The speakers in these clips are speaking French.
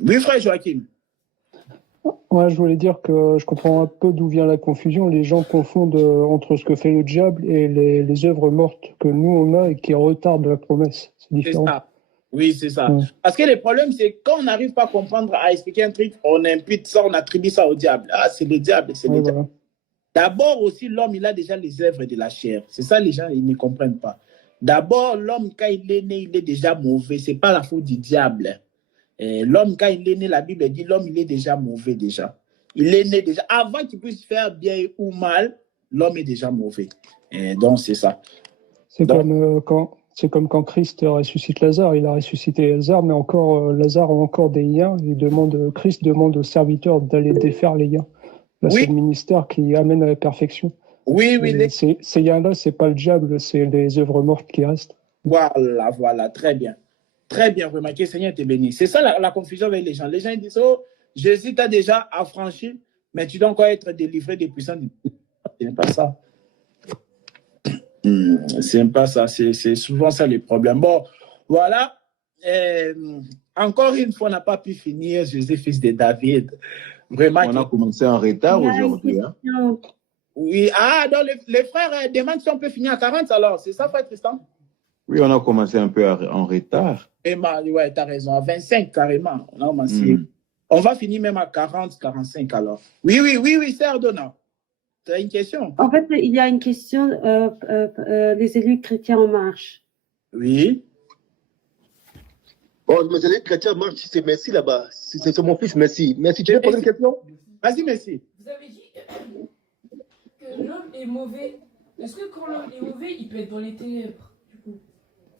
Oui, frère Joachim. Ouais, je voulais dire que je comprends un peu d'où vient la confusion. Les gens confondent entre ce que fait le diable et les œuvres mortes que nous on a et qui retardent la promesse. C'est C'est différent. ça. Oui, c'est ça. Ouais. Parce que le problème, c'est quand on n'arrive pas à comprendre, à expliquer un truc, on impute ça, on attribue ça au diable. Ah, c'est le diable, c'est Ouais, le diable. voilà. D'abord aussi, l'homme, il a déjà les œuvres de la chair. C'est ça, les gens, ils ne comprennent pas. D'abord, l'homme, quand il est né, il est déjà mauvais. Ce n'est pas la faute du diable. L'homme, quand il est né, la Bible dit, l'homme, il est déjà mauvais déjà. Il est né déjà. Avant qu'il puisse faire bien ou mal, l'homme est déjà mauvais. Donc, c'est ça. C'est Donc, comme quand Christ ressuscite Lazare. Il a ressuscité Lazare, mais encore Lazare a encore des liens. Christ demande aux serviteurs d'aller défaire les liens. Là, oui, c'est le ministère qui amène à la perfection. oui, Et ces liens-là, c'est pas le diable, c'est les œuvres mortes qui restent. Voilà, très bien. Très bien remarqué, Seigneur te bénisse. C'est ça la confusion avec les gens. Les gens ils disent, oh, Jésus t'a déjà affranchi, mais tu dois encore être délivré des puissants du... C'est pas ça. C'est pas ça. C'est souvent ça le problème. Bon, voilà. Encore une fois, on n'a pas pu finir Jésus, fils de David. Vraiment. On a commencé en retard aujourd'hui. Hein? Oui, donc les frères demandent si on peut finir à 40 alors. C'est ça, frère Tristan? Oui, on a commencé un peu en retard. Ouais, tu as raison. À 25 carrément. On a commencé. On va finir même à 40, 45 alors. Oui, c'est Ardonna. Tu as une question? En fait, il y a une question, les élus chrétiens en marche. Oui. Bon, les élus chrétiens en marche, c'est Messi là-bas. C'est mon fils Messi. Messi, tu veux poser une question? Vas-y, Messi. Vous avez dit que l'homme est mauvais. Est-ce que quand l'homme est mauvais, il peut être dans les ténèbres du coup?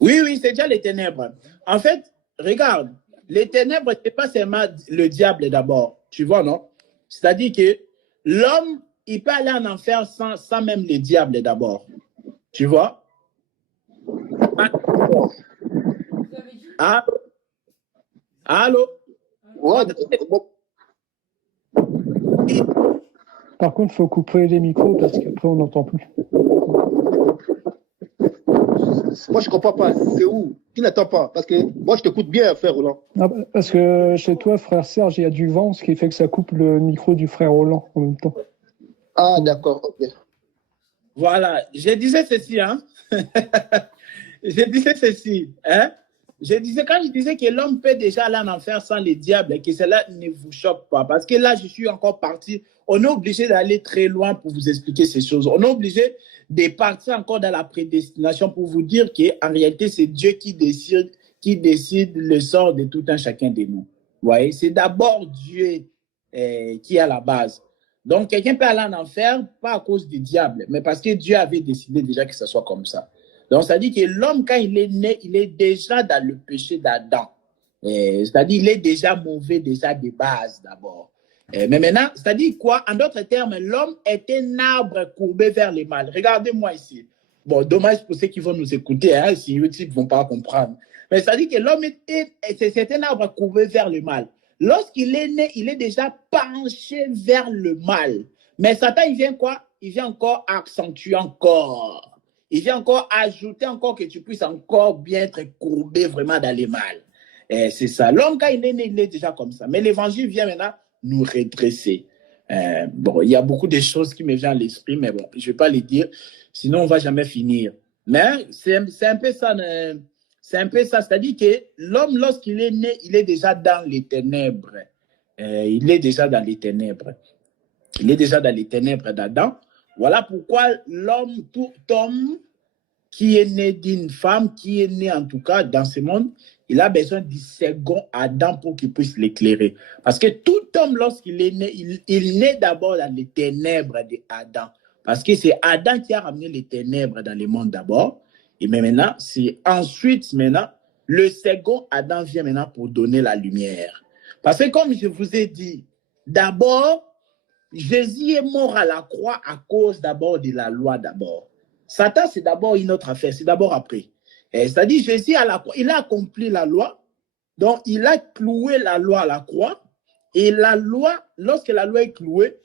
Oui, c'est déjà les ténèbres. En fait, regarde, les ténèbres, ce n'est pas seulement le diable d'abord. Tu vois, non? C'est-à-dire que l'homme, il peut aller en enfer sans même le diable d'abord. Tu vois? Ah. Allô? Ouais. Par contre, il faut couper les micros parce qu'après, on n'entend plus. Moi, je ne comprends pas. C'est où? Qui n'attend pas? Parce que moi, je t'écoute bien, frère Roland. Ah, parce que chez toi, frère Serge, il y a du vent, ce qui fait que ça coupe le micro du frère Roland en même temps. Ah, d'accord. Ok. Voilà. Je disais ceci, hein? Quand je disais que l'homme peut déjà aller en enfer sans les diables, et que cela ne vous choque pas. Parce que là, je suis encore parti. On est obligé d'aller très loin pour vous expliquer ces choses. On est obligé de partir encore dans la prédestination pour vous dire qu'en réalité, c'est Dieu qui décide le sort de tout un chacun de nous. Vous voyez, c'est d'abord Dieu qui est à la base. Donc, quelqu'un peut aller en enfer, pas à cause du diable, mais parce que Dieu avait décidé déjà que ce soit comme ça. Donc, ça dit que l'homme, quand il est né, il est déjà dans le péché d'Adam. C'est-à-dire, il est déjà mauvais déjà de base d'abord. Mais maintenant, c'est-à-dire quoi? En d'autres termes, l'homme est un arbre courbé vers le mal. Regardez-moi ici. Bon, dommage pour ceux qui vont nous écouter, hein, si YouTube ne vont pas comprendre. Mais c'est-à-dire que l'homme c'est un arbre courbé vers le mal. Lorsqu'il est né, il est déjà penché vers le mal. Mais Satan, il vient quoi? Il vient encore accentuer encore. Il vient encore ajouter encore que tu puisses encore bien être courbé vraiment dans le mal. C'est ça. L'homme, quand il est né, il est déjà comme ça. Mais l'évangile vient maintenant nous redresser. Bon, il y a beaucoup de choses qui me viennent à l'esprit, mais bon, je ne vais pas les dire, sinon on ne va jamais finir. Mais c'est un peu ça. C'est un peu ça. C'est-à-dire que l'homme, lorsqu'il est né, il est déjà dans les ténèbres. Il est déjà dans les ténèbres. Il est déjà dans les ténèbres d'Adam. Voilà pourquoi l'homme, tout homme qui est né d'une femme, qui est né en tout cas dans ce monde, il a besoin du second Adam pour qu'il puisse l'éclairer. Parce que tout homme, lorsqu'il est né, il naît d'abord dans les ténèbres d'Adam. Parce que c'est Adam qui a ramené les ténèbres dans le monde d'abord. Et maintenant, c'est ensuite, le second Adam vient maintenant pour donner la lumière. Parce que comme je vous ai dit, d'abord, Jésus est mort à la croix à cause d'abord de la loi d'abord. Satan, c'est d'abord une autre affaire, c'est d'abord après. C'est-à-dire, Jésus, il a accompli la loi, donc il a cloué la loi à la croix, et la loi, lorsque la loi est clouée,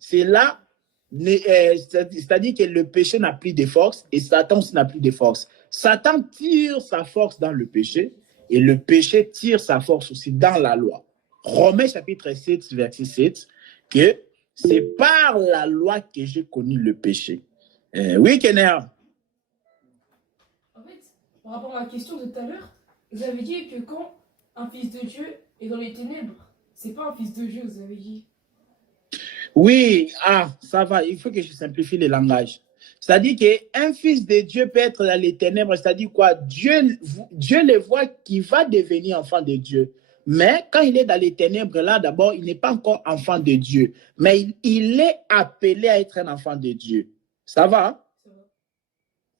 c'est là c'est-à-dire que le péché n'a plus de force et Satan aussi n'a plus de force. Satan tire sa force dans le péché et le péché tire sa force aussi dans la loi. Romains chapitre 7, verset 7, que c'est par la loi que j'ai connu le péché. Oui, Kenner. En fait, par rapport à ma question de tout à l'heure, vous avez dit que quand un fils de Dieu est dans les ténèbres, c'est pas un fils de Dieu, vous avez dit. Oui, ça va, il faut que je simplifie le langage. C'est-à-dire qu'un fils de Dieu peut être dans les ténèbres, c'est-à-dire quoi? Dieu le voit qui va devenir enfant de Dieu. Mais quand il est dans les ténèbres, là, d'abord, il n'est pas encore enfant de Dieu. Mais il est appelé à être un enfant de Dieu. Ça va?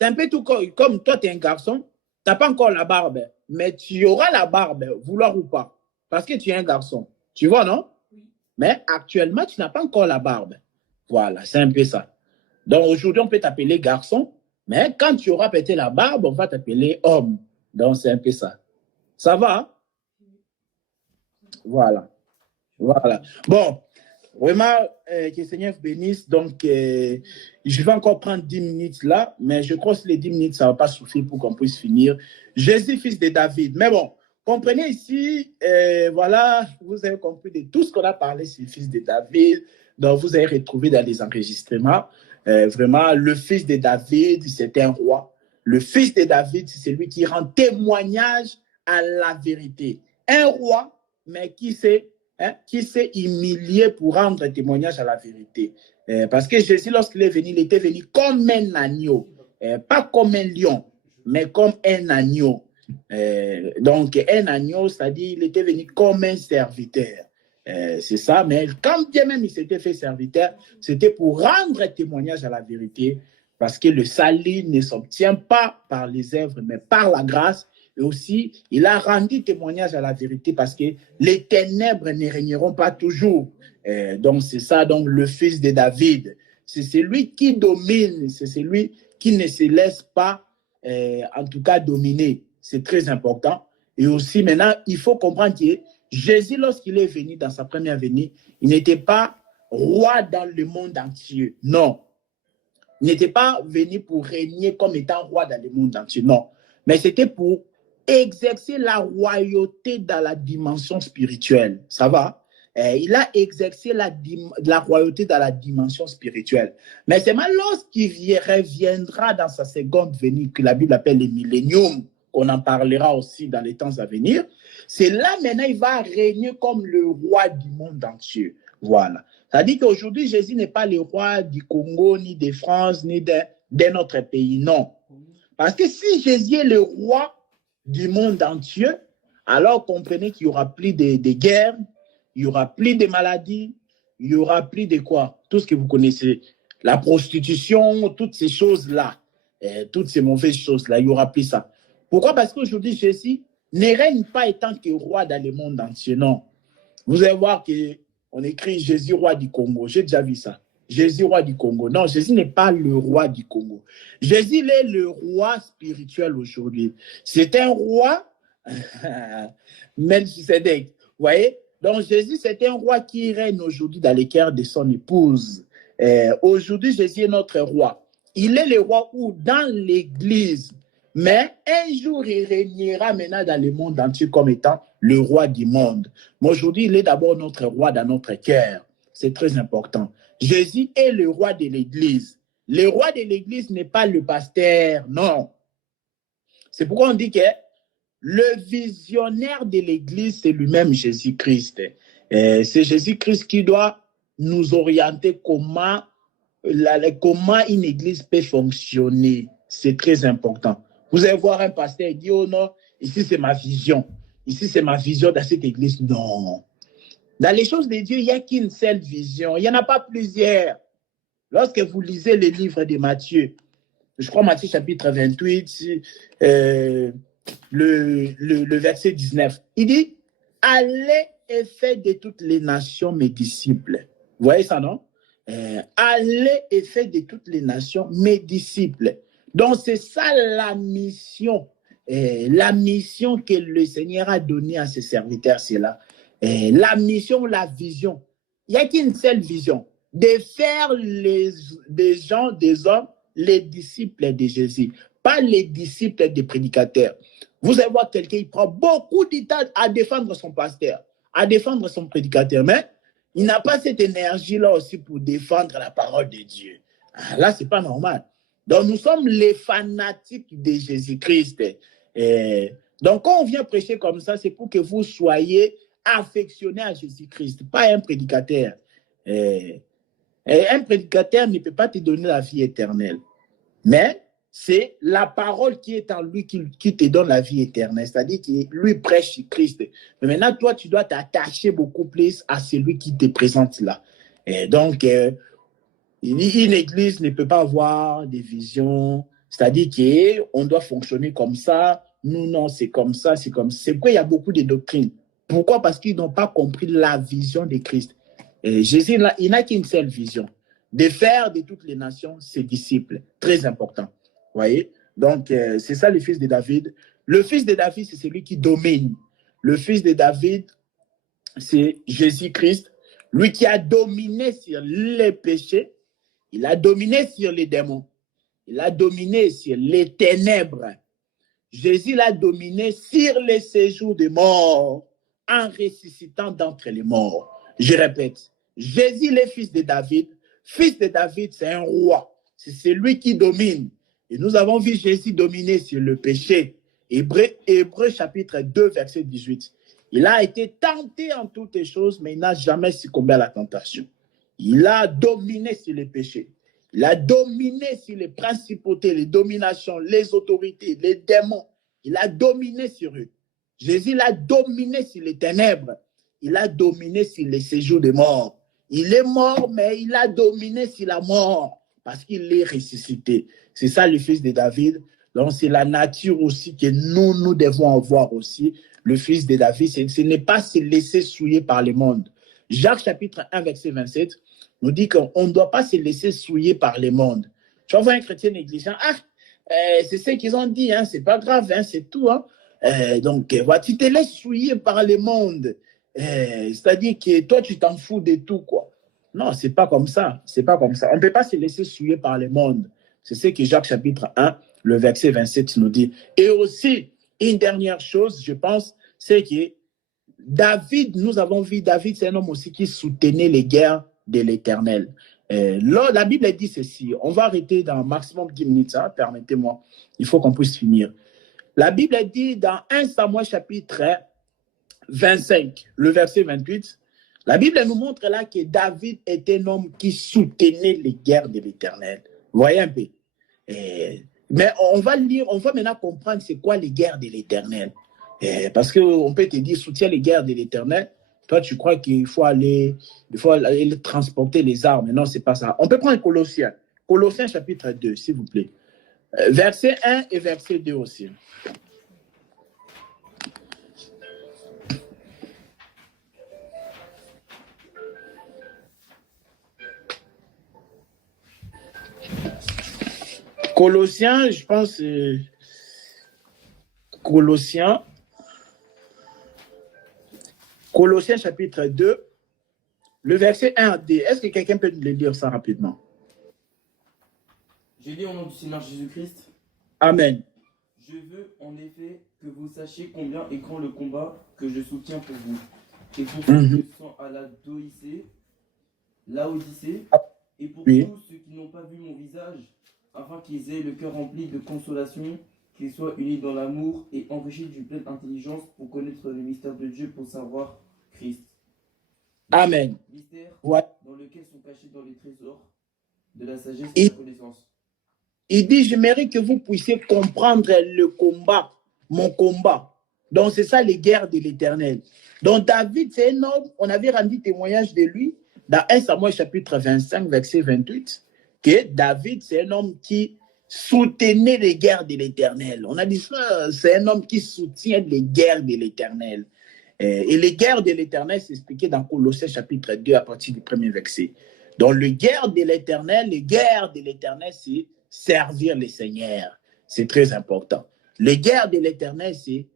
C'est un peu tout comme toi, tu es un garçon, tu n'as pas encore la barbe, mais tu auras la barbe, vouloir ou pas, parce que tu es un garçon. Tu vois, non? Mais actuellement, tu n'as pas encore la barbe. Voilà, c'est un peu ça. Donc aujourd'hui, on peut t'appeler garçon, mais quand tu auras pété la barbe, on va t'appeler homme. Donc c'est un peu ça. Ça va? Voilà. Voilà. Bon, vraiment, que le Seigneur vous bénisse. Donc, je vais encore prendre 10 minutes là, mais je crois que les 10 minutes, ça ne va pas suffire pour qu'on puisse finir. Jésus, fils de David. Mais bon, comprenez ici, voilà, vous avez compris de tout ce qu'on a parlé sur le fils de David. Donc, vous avez retrouvé dans les enregistrements. Vraiment, le fils de David, c'est un roi. Le fils de David, c'est celui qui rend témoignage à la vérité. Un roi, mais qui s'est humilié pour rendre témoignage à la vérité. Parce que Jésus, lorsqu'il est venu, il était venu comme un agneau. Pas comme un lion, mais comme un agneau. Donc, un agneau, c'est-à-dire il était venu comme un serviteur. C'est ça, mais quand bien même il s'était fait serviteur, c'était pour rendre témoignage à la vérité, parce que le salut ne s'obtient pas par les œuvres, mais par la grâce. Et aussi, il a rendu témoignage à la vérité parce que les ténèbres ne régneront pas toujours. Donc, c'est ça, donc le fils de David. C'est celui qui domine, c'est celui qui ne se laisse pas, en tout cas, dominer. C'est très important. Et aussi, maintenant, il faut comprendre que Jésus, lorsqu'il est venu dans sa première venue, il n'était pas roi dans le monde entier. Non. Il n'était pas venu pour régner comme étant roi dans le monde entier. Non. Mais c'était pour exercer la royauté dans la dimension spirituelle. Ça va? Il a exercé la royauté dans la dimension spirituelle. Mais c'est mal lorsqu'il reviendra dans sa seconde venue, que la Bible appelle le millénium, qu'on en parlera aussi dans les temps à venir. C'est là maintenant il va régner comme le roi du monde entier. Voilà. C'est-à-dire qu'aujourd'hui, Jésus n'est pas le roi du Congo, ni de France, ni d'un autre pays. Non. Parce que si Jésus est le roi du monde entier, alors comprenez qu'il n'y aura plus de guerres, il n'y aura plus de maladies, il n'y aura plus de quoi? Tout ce que vous connaissez. La prostitution, toutes ces choses-là, toutes ces mauvaises choses-là, il n'y aura plus ça. Pourquoi? Parce qu'aujourd'hui, Jésus ne règne pas étant que roi dans le monde entier. Non. Vous allez voir qu'on écrit Jésus, roi du Congo. J'ai déjà vu ça. Jésus, roi du Congo. Non, Jésus n'est pas le roi du Congo. Jésus il est le roi spirituel aujourd'hui. C'est un roi, Melchisedec. Vous voyez? Donc, Jésus, c'est un roi qui règne aujourd'hui dans les cœurs de son épouse. Aujourd'hui, Jésus est notre roi. Il est le roi où? Dans l'Église. Mais un jour, il régnera maintenant dans le monde entier comme étant le roi du monde. Mais aujourd'hui, il est d'abord notre roi dans notre cœur. C'est très important. Jésus est le roi de l'Église. Le roi de l'Église n'est pas le pasteur, non. C'est pourquoi on dit que le visionnaire de l'Église, c'est lui-même Jésus-Christ. C'est Jésus-Christ qui doit nous orienter comment une Église peut fonctionner. C'est très important. Vous allez voir un pasteur dire, oh non, ici c'est ma vision. Ici c'est ma vision dans cette Église. Non. Dans les choses de Dieu, il n'y a qu'une seule vision. Il n'y en a pas plusieurs. Lorsque vous lisez le livre de Matthieu, je crois Matthieu chapitre 28, le verset 19, il dit, allez et faites de toutes les nations mes disciples. Vous voyez ça, non? Allez et faites de toutes les nations mes disciples. Donc, c'est ça la mission que le Seigneur a donnée à ses serviteurs, c'est là. La mission, la vision. Il n'y a qu'une seule vision. de faire des gens, des hommes, les disciples de Jésus, pas les disciples des prédicateurs. Vous allez voir quelqu'un, il prend beaucoup de temps à défendre son pasteur, à défendre son prédicateur, mais il n'a pas cette énergie-là aussi pour défendre la parole de Dieu. Là, ce n'est pas normal. Donc, nous sommes les fanatiques de Jésus-Christ. Donc, quand on vient prêcher comme ça, c'est pour que vous soyez affectionnés à Jésus-Christ, pas un prédicateur. Un prédicateur ne peut pas te donner la vie éternelle. Mais c'est la parole qui est en lui qui te donne la vie éternelle. C'est-à-dire qu'il lui prêche Christ. Mais maintenant, toi, tu dois t'attacher beaucoup plus à celui qui te présente là. Donc, une église ne peut pas avoir des visions. C'est-à-dire qu'on doit fonctionner comme ça. Nous, non, c'est comme ça, c'est comme ça. C'est pourquoi il y a beaucoup de doctrines. Pourquoi? Parce qu'ils n'ont pas compris la vision de Christ. Jésus, il n'a qu'une seule vision, de faire de toutes les nations ses disciples. Très important. Voyez? Donc, c'est ça le fils de David. Le fils de David, c'est celui qui domine. Le fils de David, c'est Jésus-Christ, lui qui a dominé sur les péchés, il a dominé sur les démons, il a dominé sur les ténèbres. Jésus l'a dominé sur les séjours des morts en ressuscitant d'entre les morts. Je répète, Jésus, le fils de David, c'est un roi. C'est celui qui domine. Et nous avons vu Jésus dominer sur le péché. Hébreux chapitre 2, verset 18. Il a été tenté en toutes les choses, mais il n'a jamais succombé à la tentation. Il a dominé sur les péchés. Il a dominé sur les principautés, les dominations, les autorités, les démons. Il a dominé sur eux. Jésus l'a dominé sur les ténèbres. Il a dominé sur les séjours des morts. Il est mort, mais il a dominé sur la mort parce qu'il est ressuscité. C'est ça le fils de David. Donc, c'est la nature aussi que nous devons avoir aussi. Le fils de David, ce n'est pas se laisser souiller par le monde. Jacques chapitre 1, verset 27, nous dit qu'on ne doit pas se laisser souiller par le monde. Tu vas voir un chrétien négligent, c'est ce qu'ils ont dit, hein, c'est pas grave, hein, c'est tout. Hein. Donc, tu te laisses souiller par le monde. C'est-à-dire que toi, tu t'en fous de tout, quoi. Non, c'est pas comme ça. C'est pas comme ça. On ne peut pas se laisser souiller par le monde. C'est ce que Jacques chapitre 1, le verset 27 nous dit. Et aussi, une dernière chose, je pense, c'est que David, nous avons vu, David, c'est un homme aussi qui soutenait les guerres de l'Éternel. La Bible dit ceci. On va arrêter dans maximum 10 minutes, hein, permettez-moi. Il faut qu'on puisse finir. La Bible dit dans 1 Samuel chapitre 25, le verset 28, la Bible nous montre là que David était un homme qui soutenait les guerres de l'Éternel. Vous voyez un peu. Mais on va lire, on va maintenant comprendre c'est quoi les guerres de l'Éternel. Parce qu'on peut te dire, soutiens les guerres de l'Éternel. Toi, tu crois qu'il faut aller transporter les armes. Non, ce n'est pas ça. On peut prendre Colossiens. Colossiens chapitre 2, s'il vous plaît. Verset 1 et verset 2 aussi. Colossiens, je pense, Colossiens chapitre 2, le verset 1 à 2. Est-ce que quelqu'un peut le lire ça rapidement? J'ai dit au nom du Seigneur Jésus-Christ. Amen. Je veux en effet que vous sachiez combien est grand le combat que je soutiens pour vous. Et pour ceux qui sont à la Laodicée, et pour tous ceux qui n'ont pas vu mon visage, afin qu'ils aient le cœur rempli de consolation, qu'ils soient unis dans l'amour et enrichis d'une pleine intelligence pour connaître le mystère de Dieu, pour savoir Christ. Amen. Mystère Ouais. dans lequel sont cachés dans les trésors de la sagesse et de la connaissance. Il dit, je mérite que vous puissiez comprendre le combat, mon combat. Donc, c'est ça les guerres de l'Éternel. Donc, David, c'est un homme, on avait rendu témoignage de lui dans 1 Samuel chapitre 25, verset 28, que David, c'est un homme qui soutenait les guerres de l'Éternel. On a dit ça, c'est un homme qui soutient les guerres de l'Éternel. Et les guerres de l'Éternel, c'est expliqué dans Colossiens chapitre 2 à partir du premier verset. Donc, les guerres de l'Éternel, c'est servir le Seigneur. C'est très important. Les guerres de l'Éternel, c'est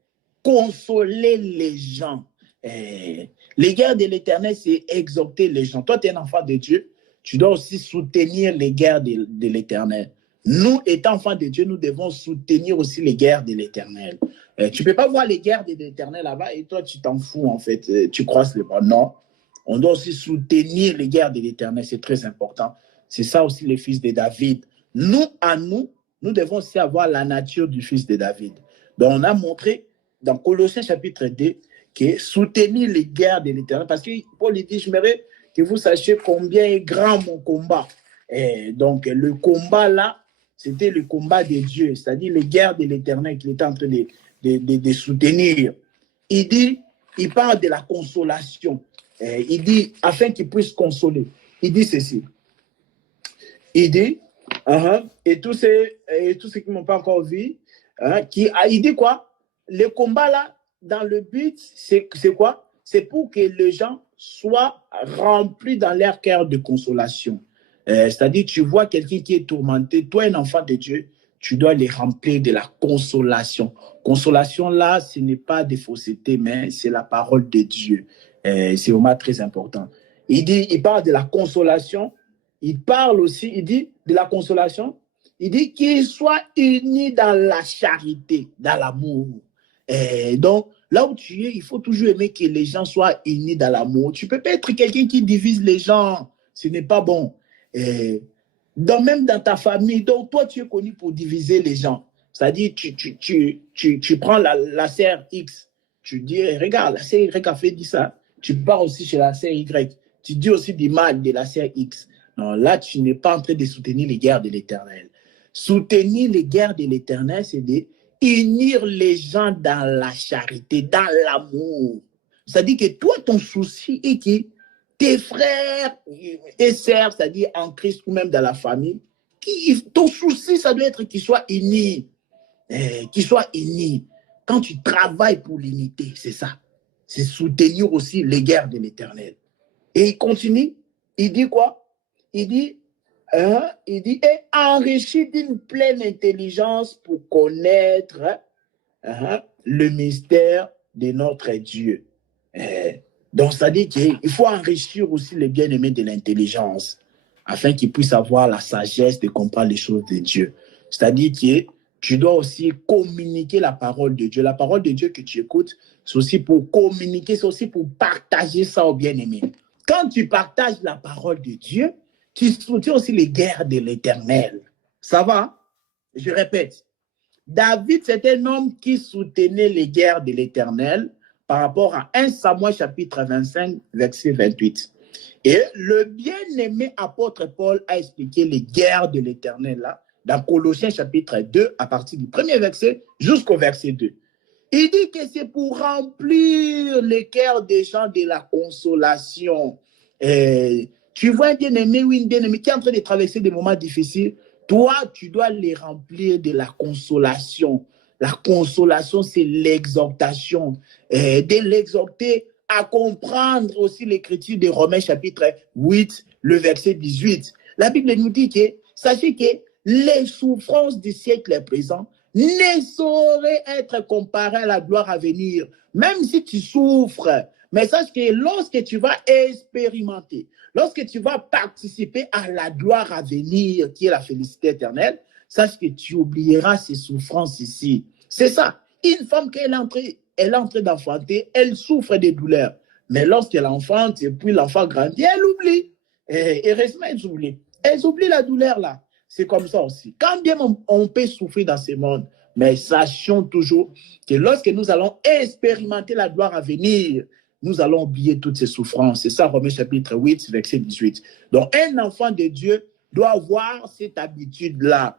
consoler les gens. Les guerres de l'Éternel, c'est exhorter les gens. Toi, tu es un enfant de Dieu. tu dois aussi soutenir les guerres de l'Éternel. Nous, étant enfants de Dieu, nous devons soutenir aussi les guerres de l'Éternel. Tu ne peux pas voir les guerres de l'Éternel là-bas et toi, tu t'en fous, en fait. Tu croises les bras. Non. On doit aussi soutenir les guerres de l'Éternel. C'est très important. C'est ça aussi les fils de David. Nous, nous devons aussi avoir la nature du fils de David. Donc, on a montré dans Colossiens chapitre 2 que soutenir les guerres de l'Éternel. Parce que Paul dit, j'aimerais que vous sachiez combien est grand mon combat. Et donc, le combat là, c'était le combat de Dieu, c'est-à-dire les guerres de l'Éternel qu'il était en train de soutenir. Il parle de la consolation. Il dit, afin qu'il puisse consoler. Il dit ceci. Il dit, et tous ceux qui ne m'ont pas encore vu, il dit quoi? Le combat là, dans le but, c'est quoi? C'est pour que les gens soient remplis dans leur cœur de consolation. C'est-à-dire, tu vois quelqu'un qui est tourmenté, toi, un enfant de Dieu, tu dois les remplir de la consolation. Consolation, là, ce n'est pas des faussetés, mais c'est la parole de Dieu. C'est vraiment très important. Il parle de la consolation. Il parle aussi, il dit de la consolation. Il dit qu'ils soient unis dans la charité, dans l'amour. Donc, là où tu es, il faut toujours aimer que les gens soient unis dans l'amour. Tu ne peux pas être quelqu'un qui divise les gens. Ce n'est pas bon. Même dans ta famille, donc toi, tu es connu pour diviser les gens. C'est-à-dire, tu prends la sœur X, tu dis, regarde, la sœur Y a fait ça. Tu pars aussi chez la sœur Y. Tu dis aussi du mal de la sœur X. Non, là, tu n'es pas en train de soutenir les guerres de l'Éternel. Soutenir les guerres de l'Éternel, c'est d'unir les gens dans la charité, dans l'amour. C'est-à-dire que toi, ton souci est que tes frères et sœurs, c'est-à-dire en Christ ou même dans la famille, ton souci, ça doit être qu'ils soient unis. Qu'ils soient unis. Quand tu travailles pour l'unité, c'est ça. C'est soutenir aussi les guerres de l'Éternel. Et il continue, il dit quoi? Il dit, et enrichi d'une pleine intelligence pour connaître le mystère de notre Dieu. Donc, ça dit qu'il faut enrichir aussi les bien-aimés de l'intelligence afin qu'ils puissent avoir la sagesse de comprendre les choses de Dieu. C'est-à-dire que tu dois aussi communiquer la parole de Dieu. La parole de Dieu que tu écoutes, c'est aussi pour communiquer, c'est aussi pour partager ça aux bien-aimés. Quand tu partages la parole de Dieu, tu soutiens aussi les guerres de l'Éternel. Ça va? Je répète. David, c'est un homme qui soutenait les guerres de l'Éternel par rapport à 1 Samuel chapitre 25, verset 28. Et le bien-aimé apôtre Paul a expliqué les guerres de l'Éternel là, dans Colossiens chapitre 2, à partir du premier verset jusqu'au verset 2. Il dit que c'est pour remplir les cœurs des gens de la consolation. Tu vois un bien-aimé ou une bien-aimée qui est en train de traverser des moments difficiles, toi, tu dois les remplir de la consolation. La consolation, c'est l'exhortation. De l'exhorter à comprendre aussi l'écriture de Romains chapitre 8, le verset 18. La Bible nous dit que, sachez que les souffrances du siècle présent ne sauraient être comparées à la gloire à venir. Même si tu souffres, mais sache que lorsque tu vas expérimenter, lorsque tu vas participer à la gloire à venir, qui est la félicité éternelle, sache que tu oublieras ces souffrances ici. C'est ça. Une femme, quand elle est en train d'enfanter, elle souffre des douleurs. Mais lorsqu'elle enfante et puis l'enfant grandit, elle oublie. Et heureusement, elles oublient la douleur là. C'est comme ça aussi. Quand bien on peut souffrir dans ce monde, mais sachons toujours que lorsque nous allons expérimenter la gloire à venir, nous allons oublier toutes ces souffrances. C'est ça, Romains chapitre 8, verset 18. Donc, un enfant de Dieu doit avoir cette habitude-là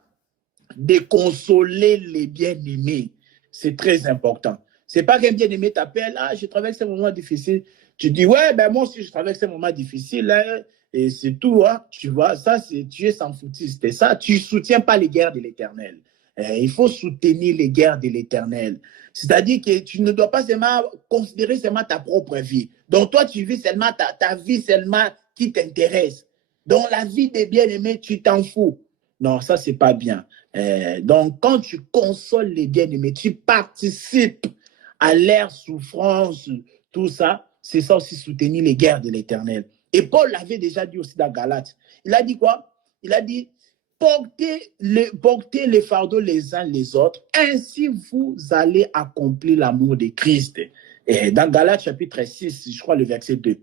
de consoler les bien-aimés. C'est très important. C'est pas qu'un bien-aimé t'appelle, je traverse un moment difficile. Tu dis, ouais, ben moi aussi, je traverse un moment difficile, hein, et c'est tout, hein, tu vois, ça, tu es sans foutiste. Et ça, tu ne soutiens pas les guerres de l'Éternel. Il faut soutenir les guerres de l'Éternel. C'est-à-dire que tu ne dois pas seulement considérer seulement ta propre vie. Donc, toi, tu vis seulement ta vie seulement qui t'intéresse. Donc, la vie des bien-aimés, tu t'en fous. Non, ça, c'est pas bien. Donc, quand tu consoles les bien-aimés, tu participes à leur souffrance, tout ça, c'est ça aussi soutenir les guerres de l'Éternel. Et Paul l'avait déjà dit aussi dans Galates. Il a dit quoi? Il a dit, portez les fardeaux les uns les autres, ainsi vous allez accomplir l'amour de Christ. Et dans Galates chapitre 6, je crois le verset 2,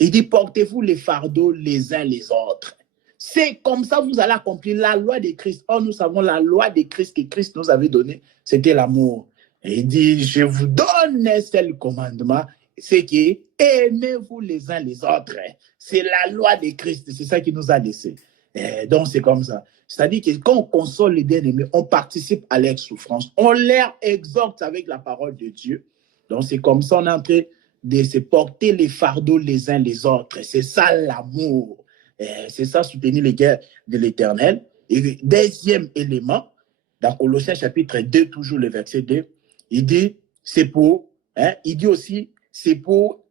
il dit, portez-vous les fardeaux les uns les autres. C'est comme ça que vous allez accomplir la loi de Christ. Or, nous savons la loi de Christ que Christ nous avait donnée, c'était l'amour. Et il dit, je vous donne un seul commandement, c'est que aimez-vous les uns les autres. C'est la loi de Christ, c'est ça qui nous a laissé. Et donc, c'est comme ça. C'est-à-dire que quand on console les bien-aimés, on participe à leur souffrance. On leur exhorte avec la parole de Dieu. Donc, c'est comme ça on est en train de se porter les fardeaux les uns les autres. C'est ça l'amour. C'est ça soutenir les guerres de l'Éternel. Et deuxième élément, dans Colossiens chapitre 2, toujours le verset 2, il dit, c'est pour, il dit aussi, c'est pour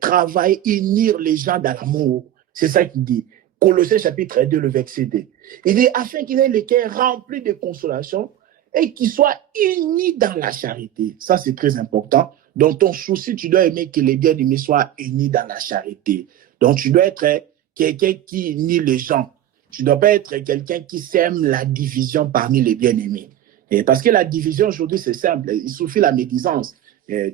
travailler, unir les gens dans l'amour. C'est ça qu'il dit. Colossiens chapitre 2, le verset 2. Il dit, afin qu'ils aient les cœurs remplis de consolation et qu'ils soient unis dans la charité. Ça, c'est très important. Dans ton souci, tu dois aimer que les bien-aimés soient unis dans la charité. Donc, tu dois être quelqu'un qui unit les gens. Tu ne dois pas être quelqu'un qui sème la division parmi les bien-aimés. Parce que la division aujourd'hui, c'est simple. Il suffit la médisance.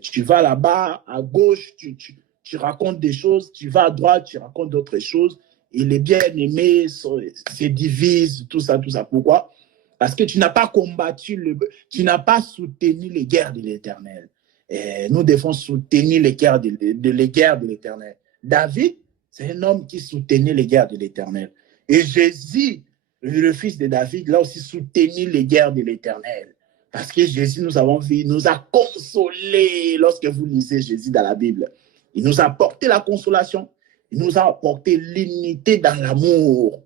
Tu vas là-bas, à gauche, tu racontes des choses. Tu vas à droite, tu racontes d'autres choses. Et les bien-aimés se divisent, tout ça, tout ça. Pourquoi? Parce que tu n'as pas combattu, tu n'as pas soutenu les guerres de l'Éternel. Nous devons soutenir les guerres de l'Éternel. David, c'est un homme qui soutenait les guerres de l'Éternel. Et Jésus, le fils de David, là aussi soutenu les guerres de l'Éternel. Parce que Jésus, nous avons vu, nous a consolés lorsque vous lisez Jésus dans la Bible. Il nous a apporté la consolation. Il nous a apporté l'unité dans l'amour.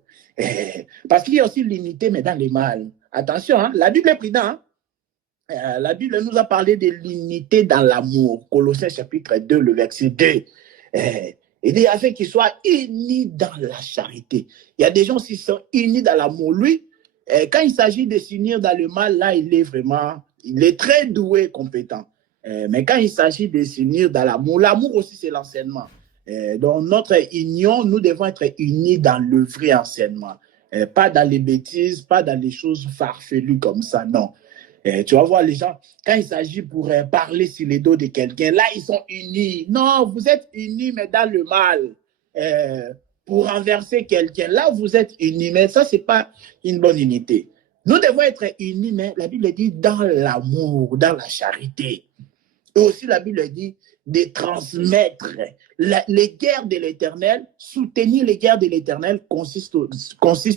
Parce qu'il y a aussi l'unité, mais dans le mal. Attention, hein, la Bible est prudente. La Bible nous a parlé de l'unité dans l'amour. Colossiens chapitre 2, le verset 2. Il dit afin qu'ils soient unis dans la charité. Il y a des gens qui sont unis dans l'amour. Lui, quand il s'agit de s'unir dans le mal, là, il est très doué, compétent. Mais quand il s'agit de s'unir dans l'amour, l'amour aussi, c'est l'enseignement. Dans notre union, nous devons être unis dans le vrai enseignement. Pas dans les bêtises, pas dans les choses farfelues comme ça, non. Tu vas voir les gens, quand il s'agit pour parler sur les dos de quelqu'un, là, ils sont unis. Non, vous êtes unis, mais dans le mal. Pour renverser quelqu'un, là, vous êtes unis, mais ça, ce n'est pas une bonne unité. Nous devons être unis, mais la Bible dit dans l'amour, dans la charité. Et aussi, la Bible dit de transmettre les guerres de l'Éternel. Soutenir les guerres de l'Éternel consiste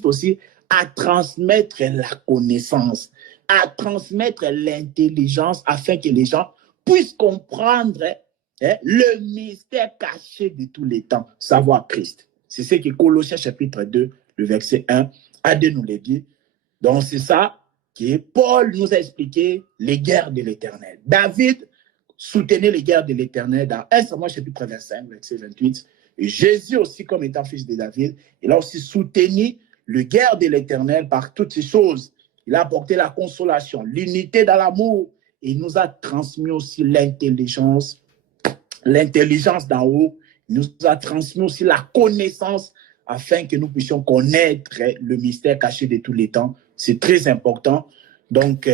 aussi à transmettre la connaissance, à transmettre l'intelligence afin que les gens puissent comprendre le mystère caché de tous les temps, savoir Christ. C'est ce que Colossiens chapitre 2, le verset 1 à 2 nous le dit. Donc c'est ça que Paul nous a expliqué, les guerres de l'Éternel. David soutenait les guerres de l'Éternel dans 1 Samuel chapitre 25, verset 28. Et Jésus aussi, comme étant fils de David, il a aussi soutenu les guerres de l'Éternel par toutes ces choses. Il a apporté la consolation, l'unité dans l'amour. Il nous a transmis aussi l'intelligence d'en haut. Il nous a transmis aussi la connaissance afin que nous puissions connaître le mystère caché de tous les temps. C'est très important. Donc,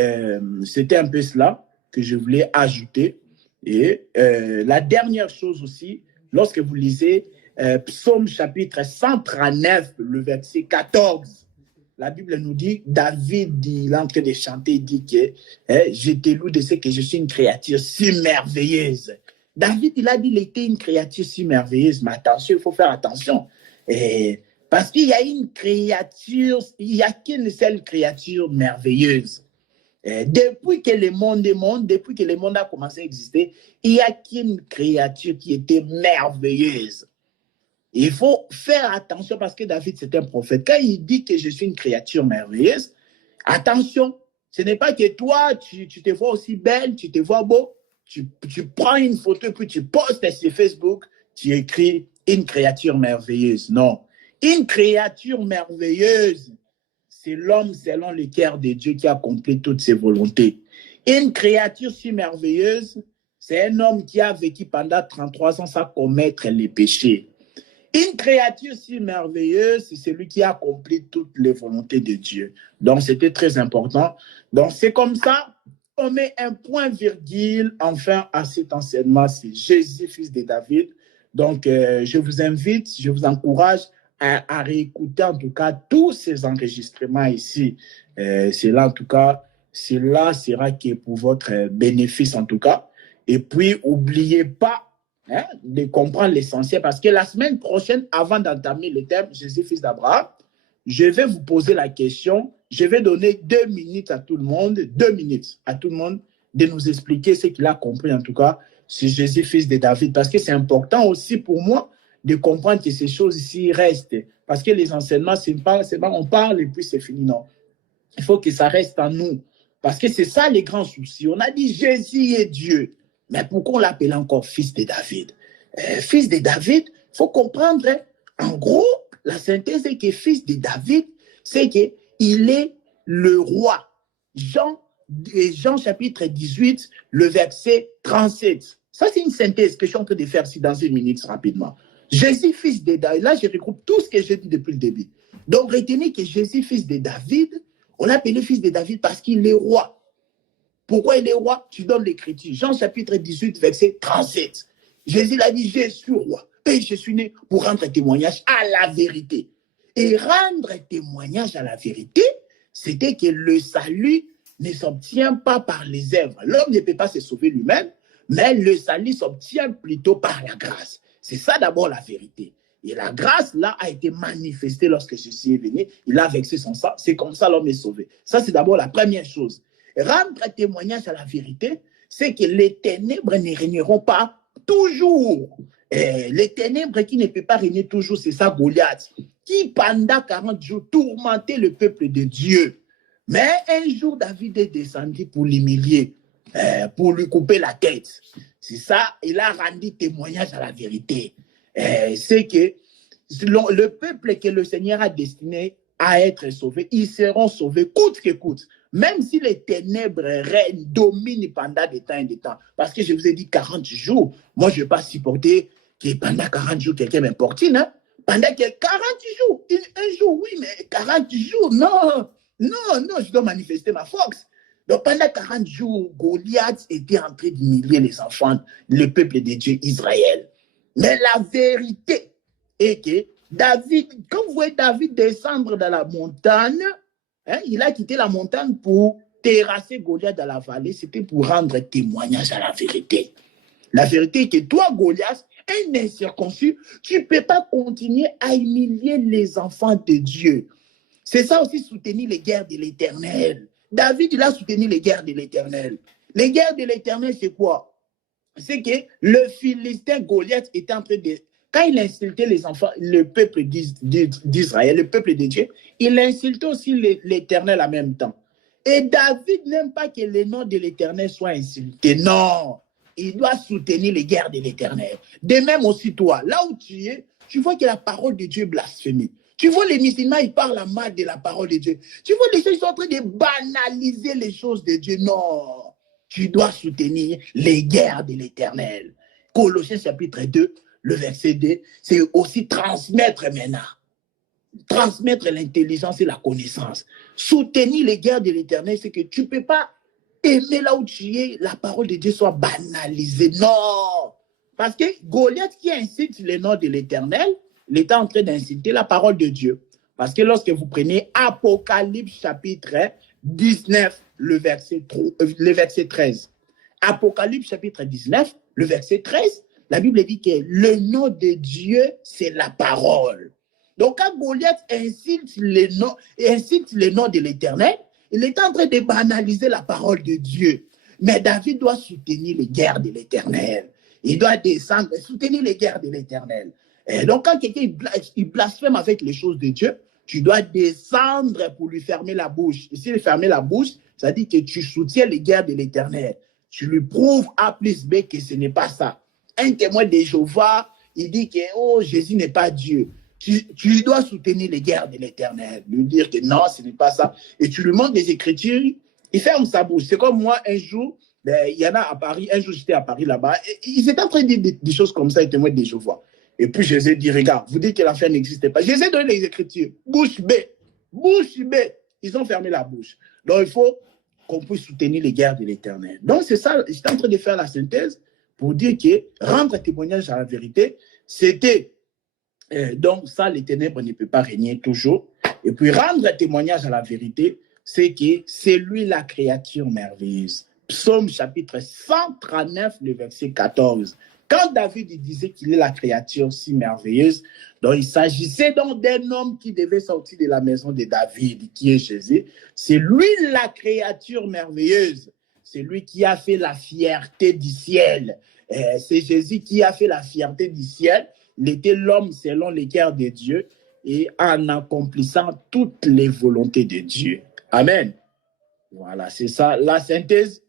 c'était un peu cela que je voulais ajouter. Et la dernière chose aussi, lorsque vous lisez Psaume chapitre 139, le verset 14, la Bible nous dit, David, il est en train de chanter, il dit que je te loue de ce que je suis une créature si merveilleuse. David, il a dit qu'il était une créature si merveilleuse, mais attention, il faut faire attention. Parce qu'il y a une créature, il n'y a qu'une seule créature merveilleuse. Depuis que le monde est monde, depuis que le monde a commencé à exister, il n'y a qu'une créature qui était merveilleuse. Il faut faire attention parce que David, c'est un prophète. Quand il dit que je suis une créature merveilleuse, attention, ce n'est pas que toi, tu te vois aussi belle, tu te vois beau, tu prends une photo et puis tu postes sur Facebook, tu écris une créature merveilleuse. Non, une créature merveilleuse, c'est l'homme selon le cœur de Dieu qui accomplit toutes ses volontés. Une créature si merveilleuse, c'est un homme qui a vécu pendant 33 ans sans commettre les péchés. Une créature si merveilleuse, c'est celui qui accomplit toutes les volontés de Dieu. Donc, c'était très important. Donc, c'est comme ça, on met un point virgule enfin à cet enseignement. C'est Jésus, fils de David. Donc, je vous invite, je vous encourage à réécouter en tout cas tous ces enregistrements ici. Cela, en tout cas, cela sera que pour votre bénéfice en tout cas. Et puis, n'oubliez pas de comprendre l'essentiel parce que la semaine prochaine, avant d'entamer le thème Jésus, fils d'Abraham, je vais vous poser la question. Je vais donner 2 minutes à tout le monde, 2 minutes à tout le monde de nous expliquer ce qu'il a compris en tout cas sur Jésus, fils de David. Parce que c'est important aussi pour moi de comprendre que ces choses ici restent. Parce que les enseignements, c'est pas on parle et puis c'est fini. Non. Il faut que ça reste en nous. Parce que c'est ça les grands soucis. On a dit Jésus est Dieu. Mais pourquoi on l'appelle encore fils de David? Fils de David, il faut comprendre, en gros, la synthèse est que fils de David, c'est qu'il est le roi. Jean chapitre 18, le verset 37. Ça, c'est une synthèse que je suis en train de faire ici dans 1 minute rapidement. Jésus, fils de David, là, je regroupe tout ce que j'ai dit depuis le début. Donc, retenez que Jésus, fils de David, on l'appelle fils de David parce qu'il est roi. Pourquoi il est roi? Tu donnes l'écriture. Jean chapitre 18, verset 37. Jésus l'a dit, je suis roi. Et je suis né pour rendre témoignage à la vérité. Et rendre témoignage à la vérité, c'était que le salut ne s'obtient pas par les œuvres. L'homme ne peut pas se sauver lui-même, mais le salut s'obtient plutôt par la grâce. C'est ça d'abord la vérité. Et la grâce, là, a été manifestée lorsque Jésus est venu. Il a versé son sang. C'est comme ça l'homme est sauvé. Ça, c'est d'abord la première chose. Rendre témoignage à la vérité, c'est que les ténèbres ne régneront pas toujours. Et les ténèbres qui ne peuvent pas régner toujours, c'est ça Goliath, qui pendant 40 jours tourmentait le peuple de Dieu. Mais un jour, David est descendu pour l'humilier, pour lui couper la tête. C'est ça, il a rendu témoignage à la vérité. C'est que le peuple que le Seigneur a destiné à être sauvé, ils seront sauvés coûte que coûte. Même si les ténèbres règnent, dominent pendant des temps et des temps. Parce que je vous ai dit 40 jours. Moi, je ne vais pas supporter que pendant 40 jours, quelqu'un m'importune. Hein? Pendant 40 jours, un jour, oui, mais 40 jours, non, je dois manifester ma force. Donc, pendant 40 jours, Goliath était en train d'humilier les enfants, le peuple de Dieu, Israël. Mais la vérité est que David, quand vous voyez David descendre dans la montagne, il a quitté la montagne pour terrasser Goliath dans la vallée. C'était pour rendre témoignage à la vérité. La vérité est que toi, Goliath, un incirconcis, tu ne peux pas continuer à humilier les enfants de Dieu. C'est ça aussi soutenir les guerres de l'Éternel. David, il a soutenu les guerres de l'Éternel. Les guerres de l'Éternel, c'est quoi? C'est que le Philistin Goliath était en train de... Quand il insultait les enfants, le peuple d'Israël, le peuple de Dieu, il insultait aussi l'Éternel en même temps. Et David n'aime pas que le nom de l'Éternel soit insulté. Non, il doit soutenir les guerres de l'Éternel. De même aussi toi, là où tu es, tu vois que la parole de Dieu est blasphémée. Tu vois les musulmans, ils parlent mal de la parole de Dieu. Tu vois les gens, ils sont en train de banaliser les choses de Dieu. Non, tu dois soutenir les guerres de l'Éternel. Colossiens chapitre 2, le verset 2, c'est aussi transmettre maintenant. Transmettre l'intelligence et la connaissance. Soutenir les guerres de l'Éternel, c'est que tu ne peux pas aimer là où tu es, la parole de Dieu soit banalisée. Non! Parce que Goliath qui incite le nom de l'Éternel, il est en train d'inciter la parole de Dieu. Parce que lorsque vous prenez Apocalypse chapitre 19, le verset 13. Apocalypse chapitre 19, le verset 13, la Bible dit que le nom de Dieu, c'est la parole. Donc, quand Goliath incite le nom de l'Éternel, il est en train de banaliser la parole de Dieu. Mais David doit soutenir les guerres de l'Éternel. Il doit descendre et soutenir les guerres de l'Éternel. Et donc, quand quelqu'un il blasphème avec les choses de Dieu, tu dois descendre pour lui fermer la bouche. Et s'il ferme la bouche, ça dit que tu soutiens les guerres de l'Éternel. Tu lui prouves A plus B que ce n'est pas ça. Un témoin de Jéhovah, il dit que Jésus n'est pas Dieu. Tu dois soutenir les guerres de l'Éternel. Lui dire que non, ce n'est pas ça. Et tu lui montres des Écritures, il ferme sa bouche. C'est comme moi, un jour, il y en a à Paris, un jour j'étais à Paris là-bas, ils étaient en train de dire des choses comme ça, les témoins de Jéhovah. Et puis Jésus dit, regarde, vous dites que l'enfer n'existait pas. Jésus donne les Écritures. Bouche bée. Bouche bée. Ils ont fermé la bouche. Donc il faut qu'on puisse soutenir les guerres de l'Éternel. Donc c'est ça, j'étais en train de faire la synthèse pour dire que rendre témoignage à la vérité, c'était donc ça, les ténèbres ne peuvent pas régner toujours. Et puis rendre témoignage à la vérité, c'est que c'est lui la créature merveilleuse. Psaume chapitre 139, le verset 14. Quand David disait qu'il est la créature si merveilleuse, donc il s'agissait donc d'un homme qui devait sortir de la maison de David, qui est Jésus. C'est lui la créature merveilleuse. C'est lui qui a fait la fierté du ciel. C'est Jésus qui a fait la fierté du ciel. Il était l'homme selon les cœurs de Dieu et en accomplissant toutes les volontés de Dieu. Amen. Voilà, c'est ça la synthèse.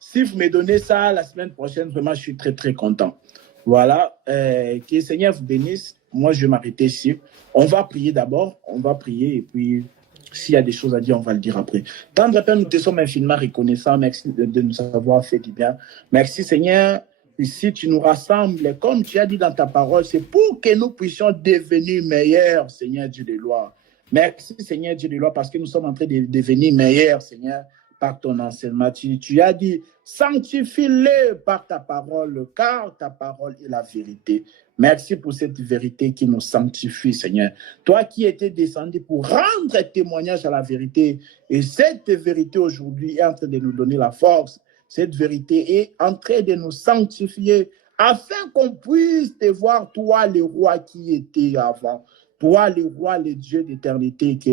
Si vous me donnez ça la semaine prochaine, vraiment, je suis très, très content. Voilà, que le Seigneur vous bénisse. Moi, je vais m'arrêter ici. On va prier d'abord, on va prier et puis s'il y a des choses à dire, on va le dire après. Tendre Père, nous te sommes infiniment reconnaissants. Merci de nous avoir fait du bien. Merci, Seigneur. Ici, tu nous rassembles, comme tu as dit dans ta parole, c'est pour que nous puissions devenir meilleurs, Seigneur Dieu de gloire. Merci, Seigneur Dieu de gloire, parce que nous sommes en train de devenir meilleurs, Seigneur, par ton enseignement. Tu as dit, sanctifie-le par ta parole, car ta parole est la vérité. Merci pour cette vérité qui nous sanctifie, Seigneur. Toi qui étais descendu pour rendre témoignage à la vérité, et cette vérité aujourd'hui est en train de nous donner la force. Cette vérité est en train de nous sanctifier afin qu'on puisse te voir, toi, le roi qui était avant. Toi, le roi, le Dieu d'éternité que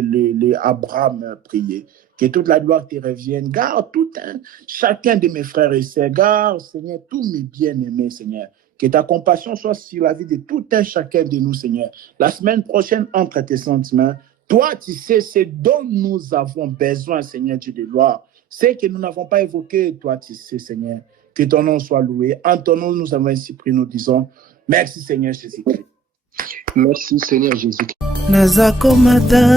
Abraham priait. Que toute la gloire te revienne. Garde chacun de mes frères et sœurs. Garde, Seigneur, tous mes bien-aimés, Seigneur. Que ta compassion soit sur la vie de tout un chacun de nous, Seigneur. La semaine prochaine, entre tes sentiments, toi, tu sais ce dont nous avons besoin, Seigneur Dieu de gloire. C'est que nous n'avons pas évoqué, toi, tu sais, Seigneur. Que ton nom soit loué. En ton nom, nous avons ainsi pris, nous disons, merci, Seigneur Jésus-Christ. Merci, Seigneur Jésus-Christ. Nazakomata